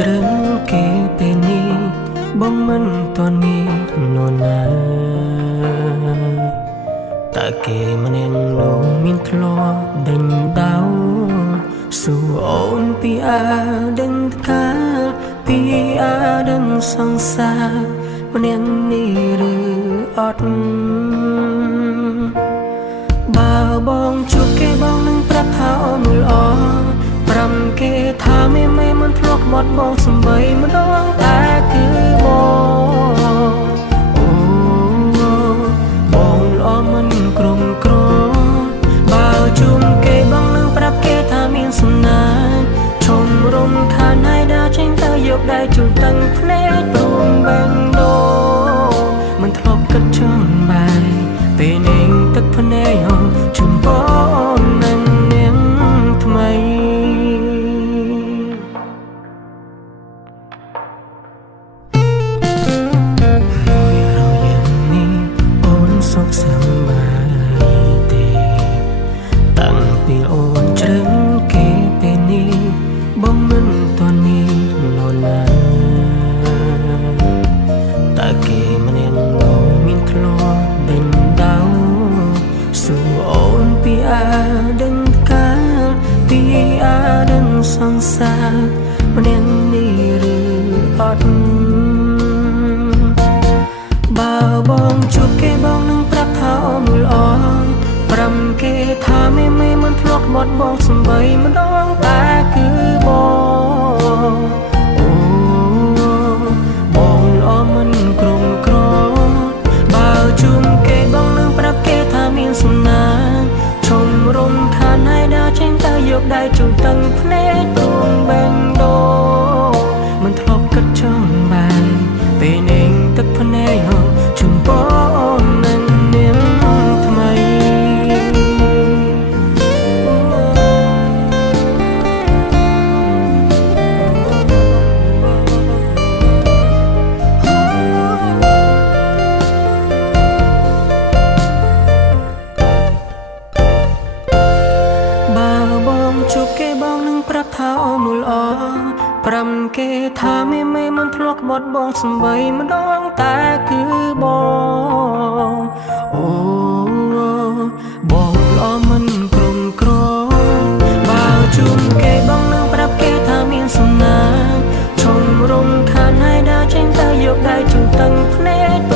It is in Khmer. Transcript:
ជ្រឹងគេពេលនេះបងមិនតនេះនរណាតើគេម្នាក់នោះមានធ្លាប់ដេញដោសួរអូនពីអាដឹងកាលពីអាដឹងសង្សារម្នាក់នេះឬអត់បើបងជួបគេបងនឹងប្រាប់ថាអូនល្អប្រាំគេថាមេមិនធ្លាប់បាត់បងសំបីម្ដងតែគឺបងអូបងល្អមិនក្រុមក្របើជួបគេបងនឹងប្រាប់គេថាមានសំណាងឈុំរំខានហើយដើរចេញទៅយកដៃជូនទាំងភ្នែកព្រមបែងដូរមិនធ្លាប់គិតចង់បាយពេលនាងទឹកភ្នែកហងជុំបងនឹងនាងថ្មីសុខសប្បាយទេតាំងពីអូនជ្រឹងគេពេលនេះបងមិនតនេះនរណាតើគេម្នាក់នោះមានធ្លាប់ដេញដោសួរអូនពីអាដឹងកាលពីអាដឹងសង្សារម្នាក់នេះឬអត់បើបងជួបគេបងនឹងប្រាប់ថាអូនល្អប្រាំគេថាមេមិនធ្លាប់បាត់បងសំបីម្ដងតែគឺបងអូបងល្អមិនក្រុមក្របើជួបគេបងនឹងប្រាប់គេថាមានសំណាងឈុំរំខានហើយដើរចេញទៅយកដៃជូនទាំងភ្នែកព្រមបែងដូរមិនធ្លាប់គិតចង់បាយពេលនាងទឹកភ្នែកហងជុំបងនឹងនាងថ្មីបើបងជួបគេបងនឹងប្រាប់ថាអូនល្អប្រាំគេថាមេមិនធ្លាប់បាត់បងសំបីម្ដងតែគឺបងអូបងល្អមិនក្រុមក្របើជួបគេបងនឹងប្រាប់គេថាមានសំណាងឈុំរំខានហើយដើរចេញទៅយកដៃជូនទាំងភ្នែក